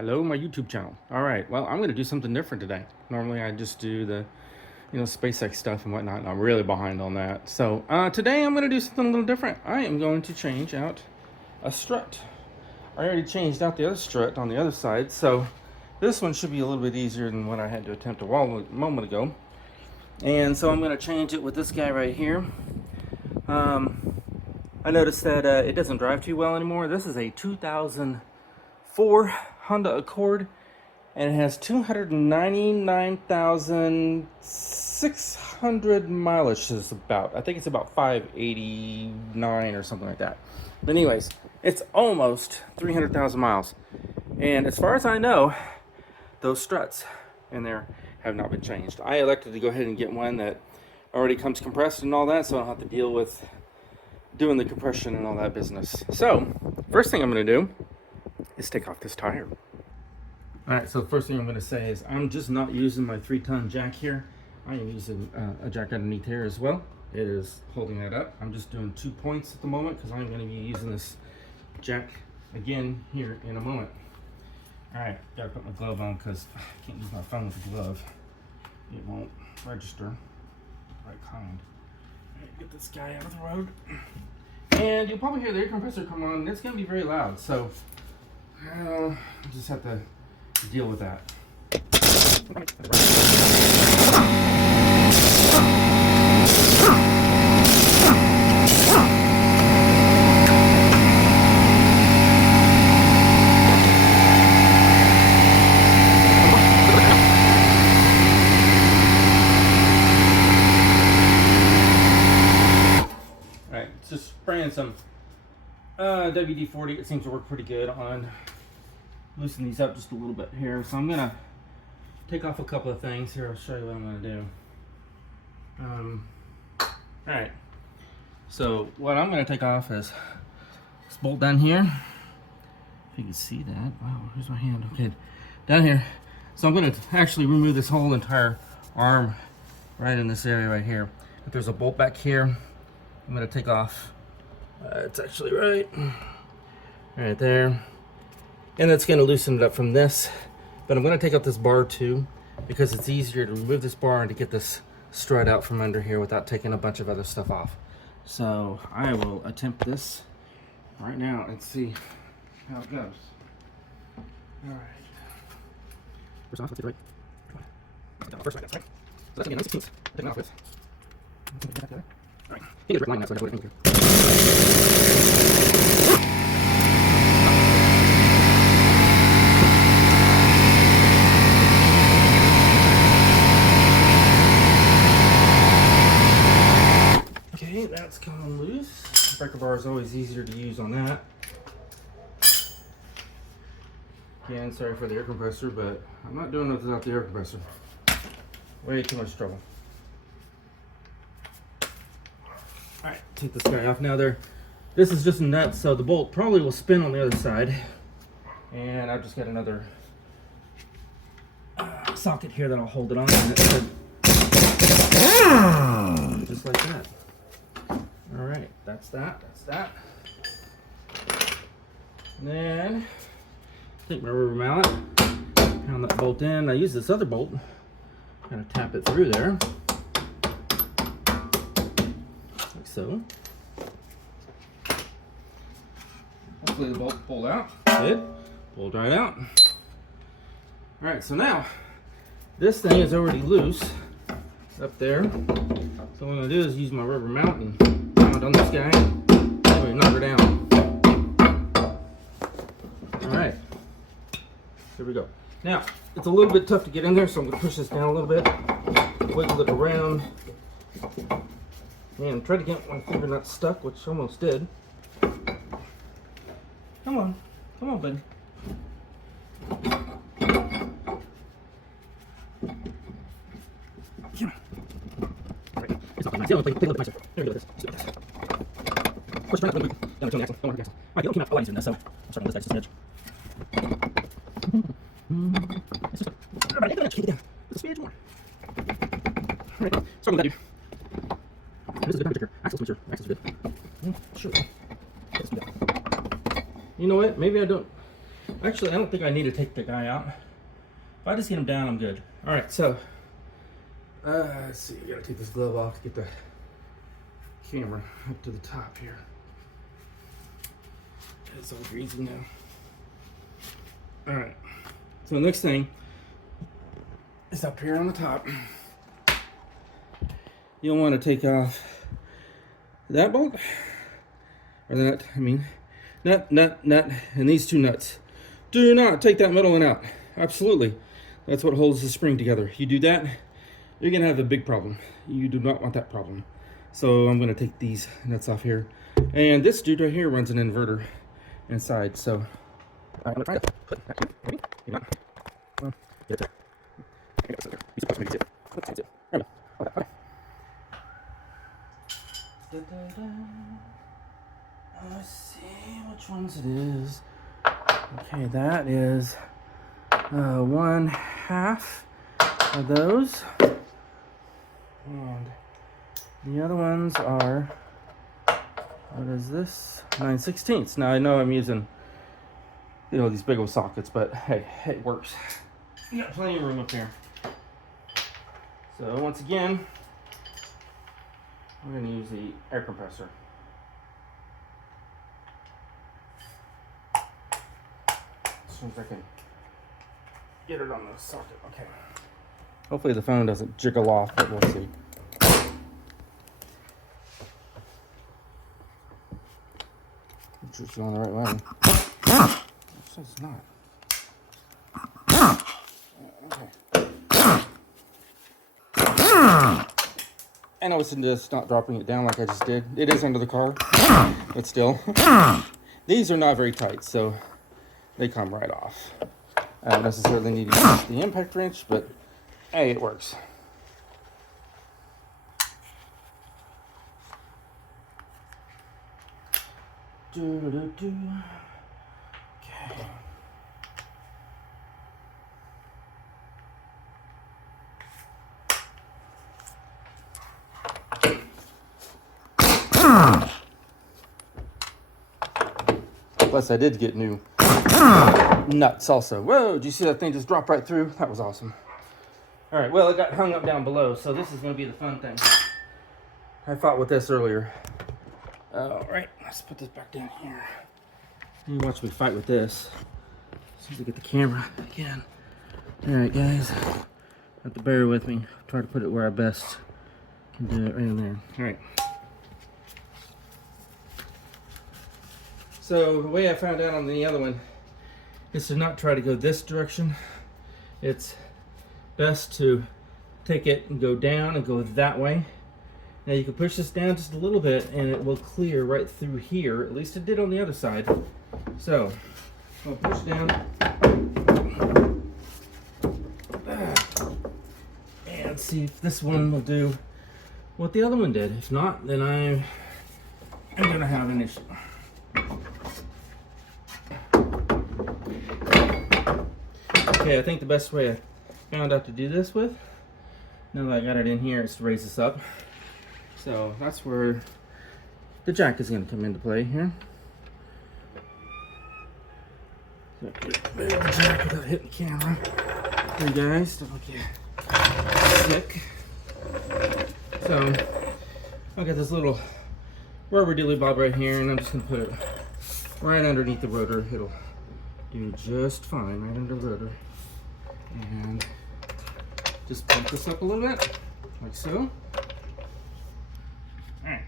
Hello, my YouTube channel. All right, well, I'm going to do something different today. Normally, I just do the, SpaceX stuff and whatnot, and I'm really behind on that. So today, I'm going to do something a little different. I am going to change out a strut. I already changed out the other strut on the other side, so this one should be a little bit easier than what I had to attempt a moment ago. And so I'm going to change it with this guy right here. I noticed that it doesn't drive too well anymore. This is a 2004 Honda Accord, and it has 299,600 mileage. Is about, I think it's about 589 or something like that. But anyways, it's almost 300,000 miles. And as far as I know, those struts in there have not been changed. I elected to go ahead and get one that already comes compressed and all that, so I don't have to deal with doing the compression and all that business. So, first thing I'm going to do is take off this tire. Alright, so the first thing I'm going to say is I'm just not using my 3-ton jack here. I am using a jack underneath here as well. It is holding that up. I'm just doing 2 points at the moment because I'm going to be using this jack again here in a moment. Alright, gotta put my glove on because I can't use my phone with the glove. It won't register. Right kind. Alright, get this guy out of the road. And you'll probably hear the air compressor come on, and it's going to be very loud, so I'll just have to deal with that. Just spraying some WD-40. It seems to work pretty good on loosening these up just a little bit here. So I'm gonna take off a couple of things here. I'll show you what I'm gonna do. All right. So what I'm gonna take off is this bolt down here. If you can see that. Wow, here's my hand. Okay, down here. So I'm gonna actually remove this whole entire arm right in this area right here. If there's a bolt back here, I'm going to take off, it's actually right there, and that's going to loosen it up from this. But I'm going to take out this bar too, because it's easier to remove this bar and to get this strut out from under here without taking a bunch of other stuff off. So I will attempt this right now and see how it goes. All right. First off, let's get it right. First right, that's right. So that's going to be a nice 16th. Take it off with. All right. You get a line now, so I know what it is. Okay, that's coming loose. Breaker bar is always easier to use on that. Again, sorry for the air compressor, but I'm not doing it without the air compressor. Way too much trouble. Alright, take this guy off now. This is just a nut, so the bolt probably will spin on the other side. And I've just got another socket here that'll hold it on. And just like that. Alright, that's that. And then take my rubber mallet, pound that bolt in. I use this other bolt, kind of tap it through there. So, hopefully the bolt will pull out. It pulled right out. All right, so now this thing is already loose up there. So what I'm gonna do is use my rubber mallet and pound on this guy. Anyway, knock her down. All right, here we go. Now it's a little bit tough to get in there, so I'm gonna push this down a little bit, wiggle it around. Man, try to get my finger not stuck, which almost did. Come on, buddy. Right. It's not nice. Take a look at myself. There we go. This. Push right up. Down the toe axle. Don't work the axle. Alright, the other came out a lot easier than this, so I'm starting on this side just an edge. It's just about an edge. Keep it down. Just a smidge more. Alright, so I'm gonna do. This is a good picture. Axles are good. Sure. You know what? Maybe I don't Actually, I don't think I need to take the guy out. If I just get him down, I'm good. All right, so let's see. I gotta take this glove off to get the camera up to the top here. It's all greasy now. All right. So the next thing is up here on the top. You'll want to take off that bolt, or that, I mean, nut, and these two nuts. Do not take that middle one out. Absolutely. That's what holds the spring together. You do that, you're going to have a big problem. You do not want that problem. So I'm going to take these nuts off here. And this dude right here runs an inverter inside. So I'm going to try to put that here. Maybe? Maybe not. Well, get it there. Maybe it's there. You're supposed to make it. Let's see it. There we go. Okay. Let's see which ones it is. Okay, that is 1/2 of those, and the other ones are, what is this? 9/16. Now I know I'm using, you know, these big old sockets, but hey, it works. You got plenty of room up here. So once again, we're going to use the air compressor. As soon as I can get it on the socket. Okay. Hopefully the phone doesn't jiggle off, but we'll see. It's on the right line. It says it's not. Okay. I know it's just not dropping it down like I just did. It is under the car, but still. These are not very tight, so they come right off. I don't necessarily need to use the impact wrench, but hey, it works. Okay. Plus, I did get new nuts also. Whoa, did you see that thing just drop right through? That was awesome. All right, well, it got hung up down below, so this is going to be the fun thing. I fought with this earlier. All right, let's put this back down here. You watch me fight with this. As soon as I get the camera again. All right, guys, have to bear with me. Try to put it where I best can do it right in there. All right. So the way I found out on the other one is to not try to go this direction. It's best to take it and go down and go that way. Now you can push this down just a little bit and it will clear right through here. At least it did on the other side. So I'll push down and see if this one will do what the other one did. If not, then I'm gonna have an issue. Okay, I think the best way I found out to do this with, now that I got it in here, is to raise this up. So that's where the jack is going to come into play here. So move the jack without hitting the camera. Hey guys, don't get sick. So I've got this little rubber dilly bob right here, and I'm just going to put it right underneath the rotor. It'll do just fine right under the rotor. And just pump this up a little bit, like so. Alright.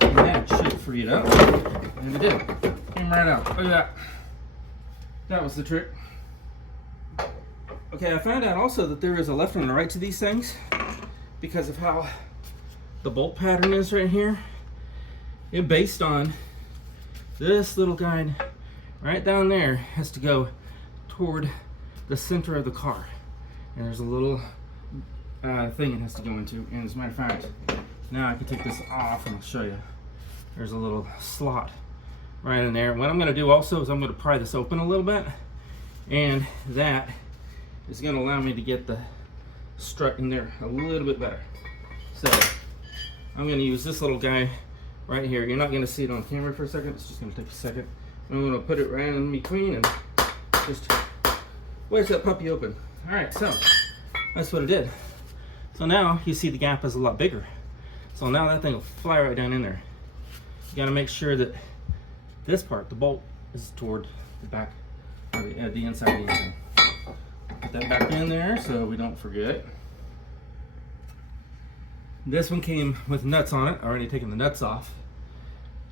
And that should free it up. And it did. Came right out. Look at that. That was the trick. Okay, I found out also that there is a left and a right to these things because of how the bolt pattern is right here. It's based on this little guy right down there has to go toward the center of the car, and there's a little thing it has to go into. And as a matter of fact, now I can take this off and I'll show you. There's a little slot right in there. What I'm going to do also is I'm going to pry this open a little bit, and that is going to allow me to get the strut in there a little bit better. So I'm going to use this little guy right here. You're not going to see it on camera for a second. It's just going to take a second. I'm going to put it right in between and just wedge that puppy open. All right, so that's what it did. So now you see the gap is a lot bigger. So now that thing will fly right down in there. You got to make sure that this part, the bolt, is toward the back, or the inside of the engine. Put that back in there so we don't forget. This one came with nuts on it. I already taken the nuts off.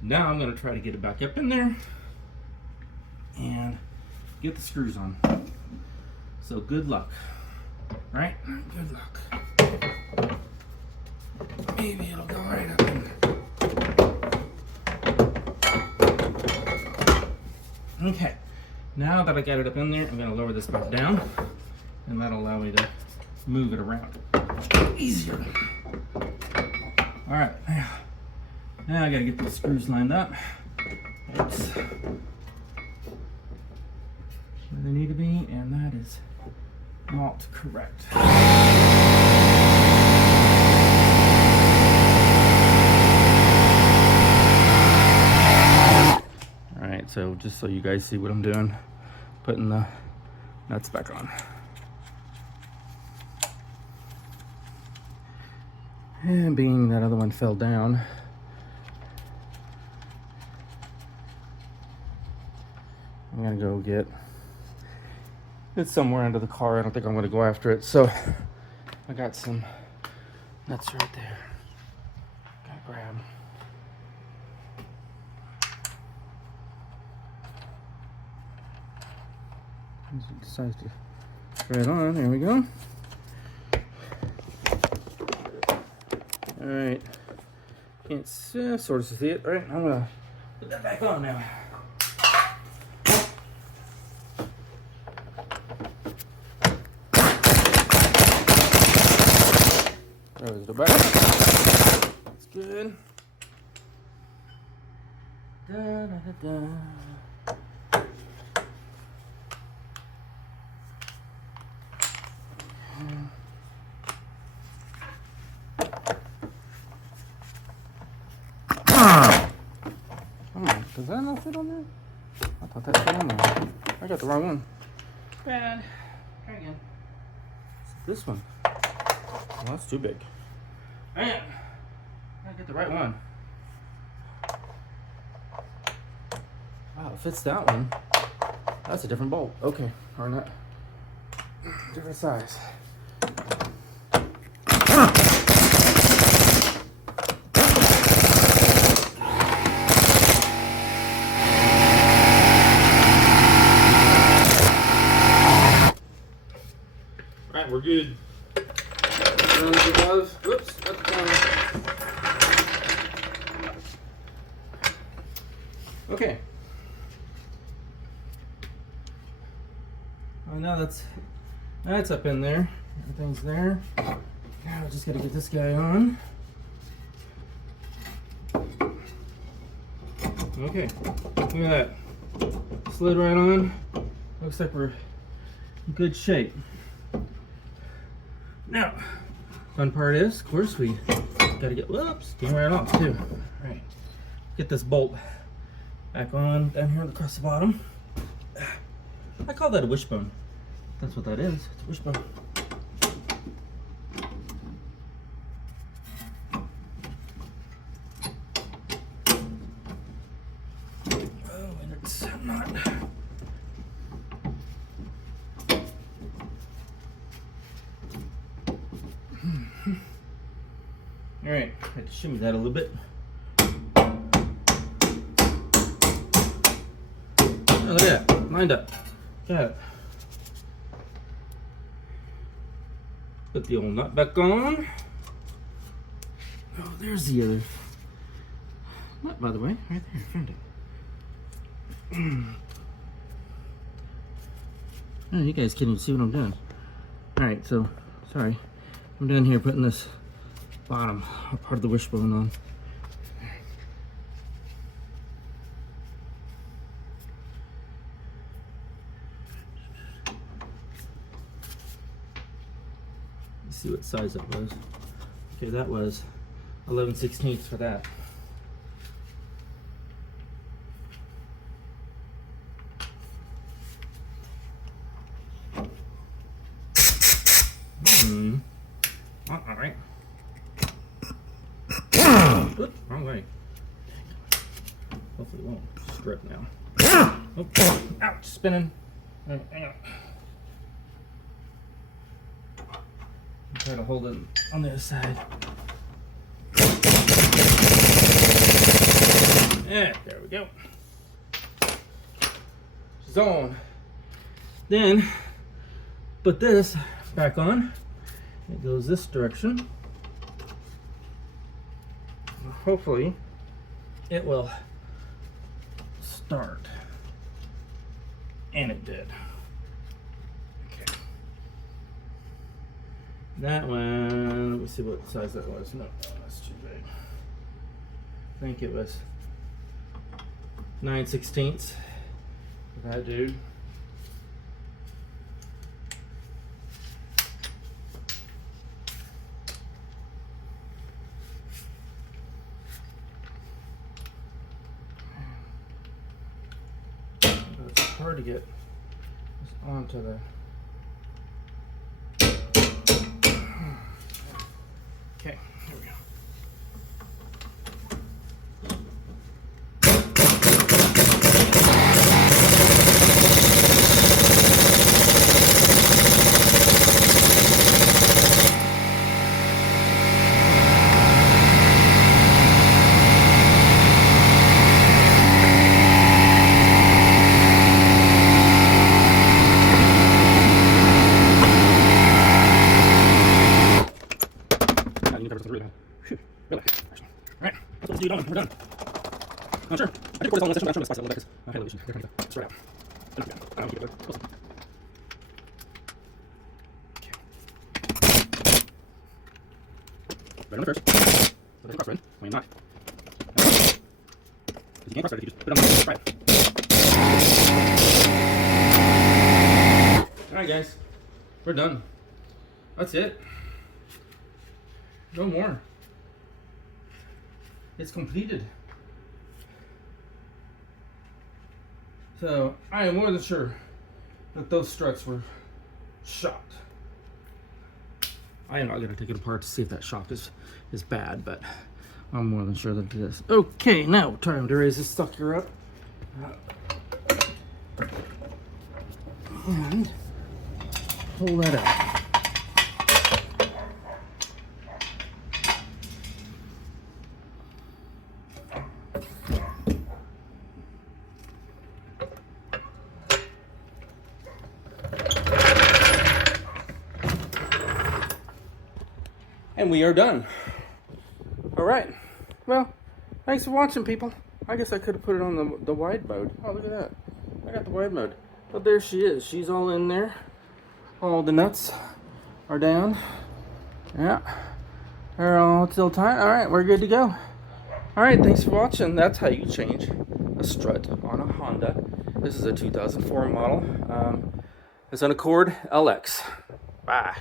Now I'm going to try to get it back up in there and get the screws on. So good luck. Right? Good luck. Maybe it'll go right up in there. Okay. Now that I got it up in there, I'm going to lower this back down, and that'll allow me to move it around easier. All right. Now I got to get the screws lined up. Oops. Where they need to be, and that is not correct. Alright, so just so you guys see what I'm doing, putting the nuts back on. And being that other one fell down, I'm gonna go get it somewhere under the car. I don't think I'm gonna go after it. So I got some nuts right there. Gotta grab. It decides to right on. There we go. All right. Can't sort of see it. All right, I'm gonna put that back on now. There's the back. That's good. Da, da, da, da. Does that not fit on there? I thought that fit on there. I got the wrong one. Bad. Try again. This one. Well, that's too big. Man, I gotta get the right one. Wow, it fits that one. That's a different bolt. Okay, or not. Different size. Alright, we're good. Whoops, that's down. Okay. Oh, now that's up in there. Everything's there. Now I just gotta get this guy on. Okay, look at that. Slid right on. Looks like we're in good shape. Now, fun part is, of course, we gotta get, whoops, came right off too. All right, get this bolt back on down here across the bottom. I call that a wishbone. That's what that is. It's a wishbone. Oh, and it's not. All right, I had to shimmy that a little bit. Oh, look at that, lined up. Got it. Put the old nut back on. Oh, there's the other nut, by the way, right there. Found it. Oh, you guys can't even see what I'm doing. All right, so sorry, I'm down here putting this bottom part of the wishbone on. Let's see what size that was. Okay, that was 11/16 for that. All right. Oops, wrong way. Hopefully it won't strip now. Oh, ouch, spinning. All right, hang on. Try to hold it on the other side. Yeah, there we go. She's on. Then put this back on. It goes this direction. Hopefully it will start. And it did. Okay. That one, let me see what size that was. No, that's too big. I think it was 9/16 for that dude. It's hard to get this onto the. Okay, here we go. Really? Alright, let's do it on. We're done. Not sure. I think we're all in the session, but I'm trying to spice it a little bit because I had a illusion. Here we go. Straight out. I don't keep it good. Okay. Right on the first. So there's a cross thread. When you're not. If you can't cross thread, you just put it on the right. Alright guys. We're done. That's it. No more. It's completed. So I am more than sure that those struts were shot. I am not going to take it apart to see if that shock is bad, but I'm more than sure that it is. Okay, now time to raise this sucker up. And pull that out. And we are done. All right. Well, thanks for watching, people. I guess I could have put it on the wide mode. Oh, look at that. I got the wide mode. But there she is. She's all in there. All the nuts are down. Yeah. They're all still tight. All right, we're good to go. All right, thanks for watching. That's how you change a strut on a Honda. This is a 2004 model. It's an Accord LX. Bye.